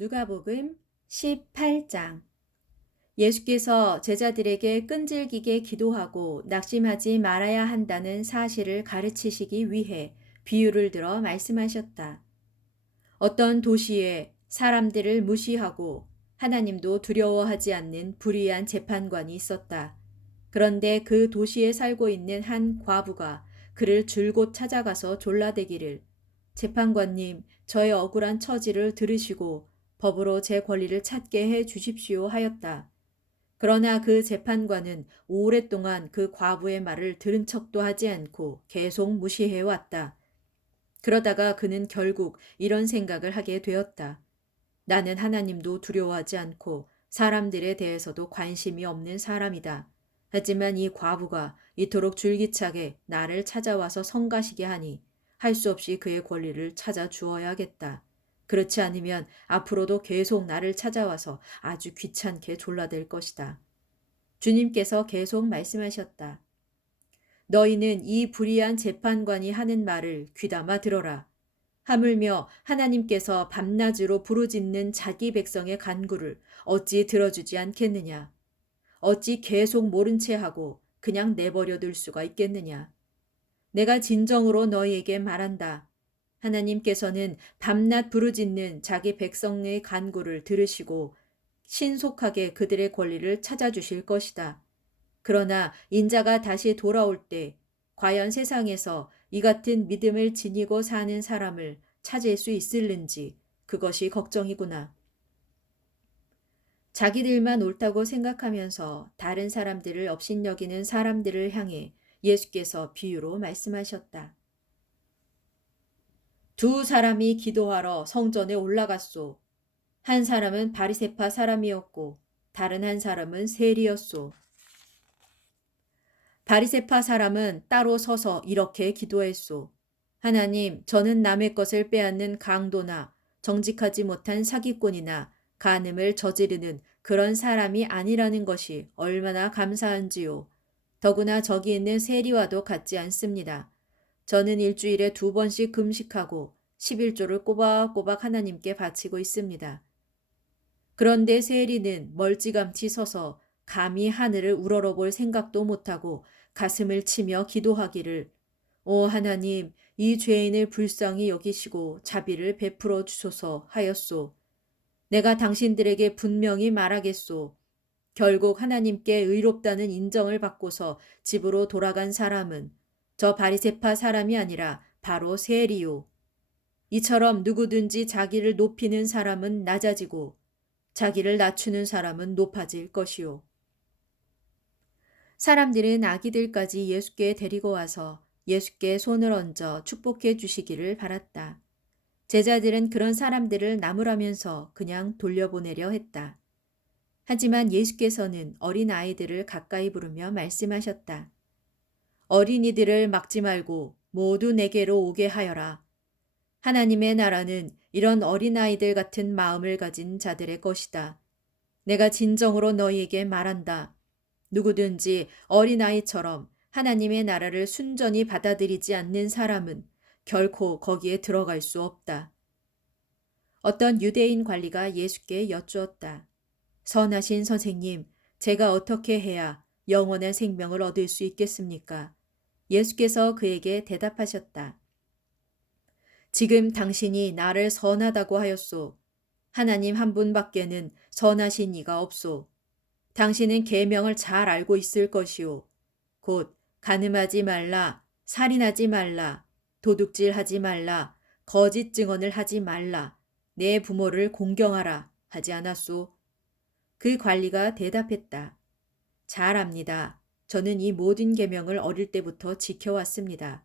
누가복음 18장. 예수께서 제자들에게 끈질기게 기도하고 낙심하지 말아야 한다는 사실을 가르치시기 위해 비유를 들어 말씀하셨다. 어떤 도시에 사람들을 무시하고 하나님도 두려워하지 않는 불의한 재판관이 있었다. 그런데 그 도시에 살고 있는 한 과부가 그를 줄곧 찾아가서 졸라대기를, 재판관님, 저의 억울한 처지를 들으시고 법으로 제 권리를 찾게 해 주십시오 하였다. 그러나 그 재판관은 오랫동안 그 과부의 말을 들은 척도 하지 않고 계속 무시해 왔다. 그러다가 그는 결국 이런 생각을 하게 되었다. 나는 하나님도 두려워하지 않고 사람들에 대해서도 관심이 없는 사람이다. 하지만 이 과부가 이토록 줄기차게 나를 찾아와서 성가시게 하니 할 수 없이 그의 권리를 찾아 주어야겠다. 그렇지 않으면 앞으로도 계속 나를 찾아와서 아주 귀찮게 졸라댈 것이다. 주님께서 계속 말씀하셨다. 너희는 이 불의한 재판관이 하는 말을 귀담아 들어라. 하물며 하나님께서 밤낮으로 부르짖는 자기 백성의 간구를 어찌 들어주지 않겠느냐. 어찌 계속 모른 채 하고 그냥 내버려 둘 수가 있겠느냐. 내가 진정으로 너희에게 말한다. 하나님께서는 밤낮 부르짖는 자기 백성의 간구를 들으시고 신속하게 그들의 권리를 찾아주실 것이다. 그러나 인자가 다시 돌아올 때 과연 세상에서 이 같은 믿음을 지니고 사는 사람을 찾을 수 있을는지 그것이 걱정이구나. 자기들만 옳다고 생각하면서 다른 사람들을 업신여기는 사람들을 향해 예수께서 비유로 말씀하셨다. 두 사람이 기도하러 성전에 올라갔소. 한 사람은 바리새파 사람이었고 다른 한 사람은 세리였소. 바리새파 사람은 따로 서서 이렇게 기도했소. 하나님, 저는 남의 것을 빼앗는 강도나 정직하지 못한 사기꾼이나 간음을 저지르는 그런 사람이 아니라는 것이 얼마나 감사한지요. 더구나 저기 있는 세리와도 같지 않습니다. 저는 일주일에 2번씩 금식하고 11조를 꼬박꼬박 하나님께 바치고 있습니다. 그런데 세리는 멀찌감치 서서 감히 하늘을 우러러볼 생각도 못하고 가슴을 치며 기도하기를, 오 하나님, 이 죄인을 불쌍히 여기시고 자비를 베풀어 주소서 하였소. 내가 당신들에게 분명히 말하겠소. 결국 하나님께 의롭다는 인정을 받고서 집으로 돌아간 사람은 저 바리새파 사람이 아니라 바로 세리요. 이처럼 누구든지 자기를 높이는 사람은 낮아지고 자기를 낮추는 사람은 높아질 것이요. 사람들은 아기들까지 예수께 데리고 와서 예수께 손을 얹어 축복해 주시기를 바랐다. 제자들은 그런 사람들을 나무라면서 그냥 돌려보내려 했다. 하지만 예수께서는 어린 아이들을 가까이 부르며 말씀하셨다. 어린이들을 막지 말고 모두 내게로 오게 하여라. 하나님의 나라는 이런 어린아이들 같은 마음을 가진 자들의 것이다. 내가 진정으로 너희에게 말한다. 누구든지 어린아이처럼 하나님의 나라를 순전히 받아들이지 않는 사람은 결코 거기에 들어갈 수 없다. 어떤 유대인 관리가 예수께 여쭈었다. 선하신 선생님, 제가 어떻게 해야 영원한 생명을 얻을 수 있겠습니까? 예수께서 그에게 대답하셨다. 지금 당신이 나를 선하다고 하였소. 하나님 한 분밖에는 선하신 이가 없소. 당신은 계명을 잘 알고 있을 것이오. 곧 간음하지 말라, 살인하지 말라, 도둑질하지 말라, 거짓 증언을 하지 말라, 내 부모를 공경하라 하지 않았소. 그 관리가 대답했다. 잘 압니다. 저는 이 모든 계명을 어릴 때부터 지켜왔습니다.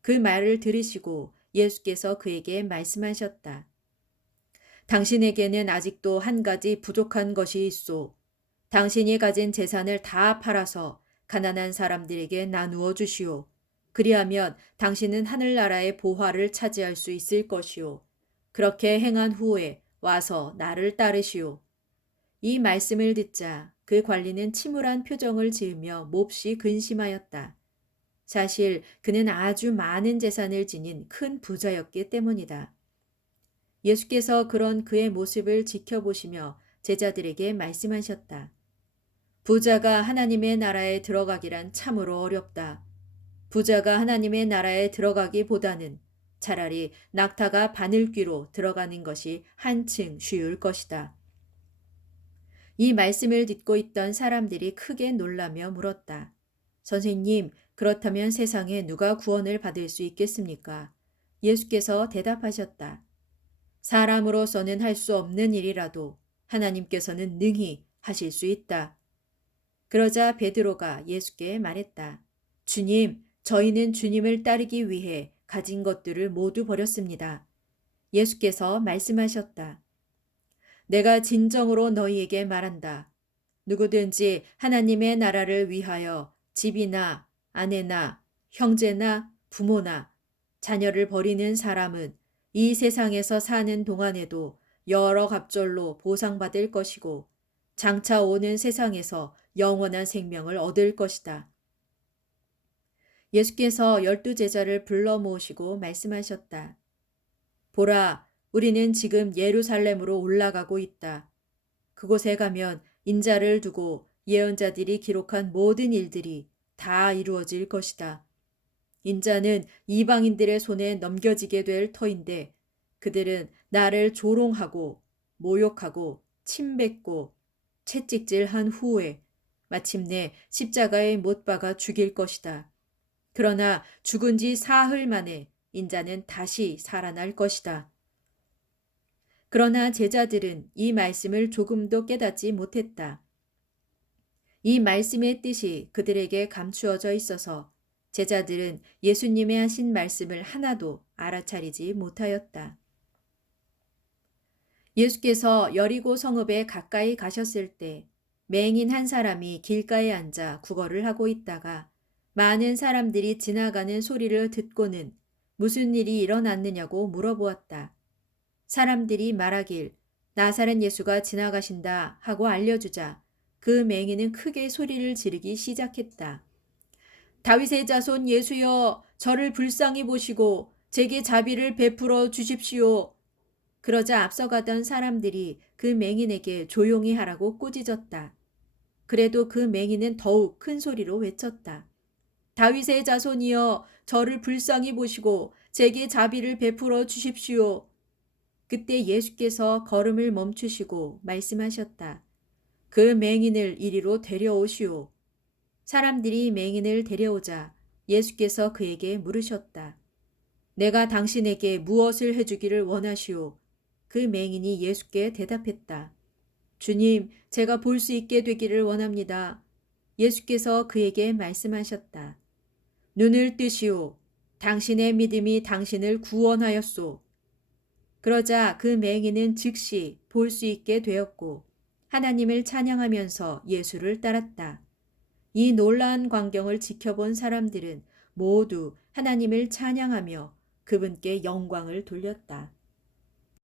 그 말을 들으시고 예수께서 그에게 말씀하셨다. 당신에게는 아직도 한 가지 부족한 것이 있소. 당신이 가진 재산을 다 팔아서 가난한 사람들에게 나누어 주시오. 그리하면 당신은 하늘나라의 보화를 차지할 수 있을 것이오. 그렇게 행한 후에 와서 나를 따르시오. 이 말씀을 듣자 그 관리는 침울한 표정을 지으며 몹시 근심하였다. 사실 그는 아주 많은 재산을 지닌 큰 부자였기 때문이다. 예수께서 그런 그의 모습을 지켜보시며 제자들에게 말씀하셨다. 부자가 하나님의 나라에 들어가기란 참으로 어렵다. 부자가 하나님의 나라에 들어가기보다는 차라리 낙타가 바늘귀로 들어가는 것이 한층 쉬울 것이다. 이 말씀을 듣고 있던 사람들이 크게 놀라며 물었다. 선생님, 그렇다면 세상에 누가 구원을 받을 수 있겠습니까? 예수께서 대답하셨다. 사람으로서는 할 수 없는 일이라도 하나님께서는 능히 하실 수 있다. 그러자 베드로가 예수께 말했다. 주님, 저희는 주님을 따르기 위해 가진 것들을 모두 버렸습니다. 예수께서 말씀하셨다. 내가 진정으로 너희에게 말한다. 누구든지 하나님의 나라를 위하여 집이나 아내나 형제나 부모나 자녀를 버리는 사람은 이 세상에서 사는 동안에도 여러 갑절로 보상받을 것이고 장차 오는 세상에서 영원한 생명을 얻을 것이다. 예수께서 12제자를 불러 모으시고 말씀하셨다. 보라, 우리는 지금 예루살렘으로 올라가고 있다. 그곳에 가면 인자를 두고 예언자들이 기록한 모든 일들이 다 이루어질 것이다. 인자는 이방인들의 손에 넘겨지게 될 터인데 그들은 나를 조롱하고 모욕하고 침뱉고 채찍질한 후에 마침내 십자가에 못 박아 죽일 것이다. 그러나 죽은 지 사흘 만에 인자는 다시 살아날 것이다. 그러나 제자들은 이 말씀을 조금도 깨닫지 못했다. 이 말씀의 뜻이 그들에게 감추어져 있어서 제자들은 예수님의 하신 말씀을 하나도 알아차리지 못하였다. 예수께서 여리고 성읍에 가까이 가셨을 때 맹인 한 사람이 길가에 앉아 구걸을 하고 있다가 많은 사람들이 지나가는 소리를 듣고는 무슨 일이 일어났느냐고 물어보았다. 사람들이 말하길 나사렛 예수가 지나가신다 하고 알려주자 그 맹인은 크게 소리를 지르기 시작했다. 다윗의 자손 예수여, 저를 불쌍히 보시고 제게 자비를 베풀어 주십시오. 그러자 앞서가던 사람들이 그 맹인에게 조용히 하라고 꾸짖었다. 그래도 그 맹인은 더욱 큰 소리로 외쳤다. 다윗의 자손이여, 저를 불쌍히 보시고 제게 자비를 베풀어 주십시오. 그때 예수께서 걸음을 멈추시고 말씀하셨다. 그 맹인을 이리로 데려오시오. 사람들이 맹인을 데려오자 예수께서 그에게 물으셨다. 내가 당신에게 무엇을 해주기를 원하시오? 그 맹인이 예수께 대답했다. 주님, 제가 볼 수 있게 되기를 원합니다. 예수께서 그에게 말씀하셨다. 눈을 뜨시오. 당신의 믿음이 당신을 구원하였소. 그러자 그 맹인은 즉시 볼 수 있게 되었고 하나님을 찬양하면서 예수를 따랐다. 이 놀라운 광경을 지켜본 사람들은 모두 하나님을 찬양하며 그분께 영광을 돌렸다.